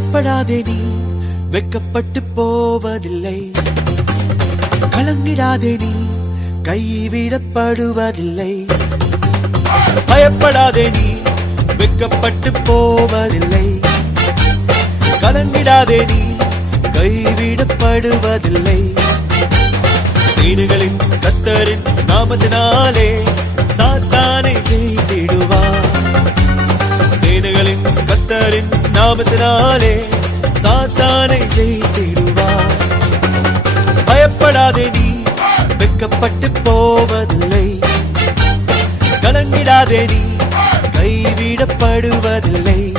பயப்படாதே நீ வெட்கப்பட்டு போவதில்லை. கலங்கிடாதே நீ கைவிடப்படுவதில்லை. பயப்படாதே நீ வெட்கப்பட்டு போவதில்லை. கலங்கிடாதே நீ கைவிடப்படுவதில்லை. சேனைகளின் கர்த்தரின் நாமத்தினாலே சாத்தானை ஜெயித்திடுவார். சேனைகளின் கர்த்தரின் நாமத்தினாலே சாத்தானை ஜெயித்திடுவார். பயப்படாதே நீ வெட்கப்பட்டு போவதில்லை. கலங்கிடாதே நீ கைவிடப்படுவதில்லை.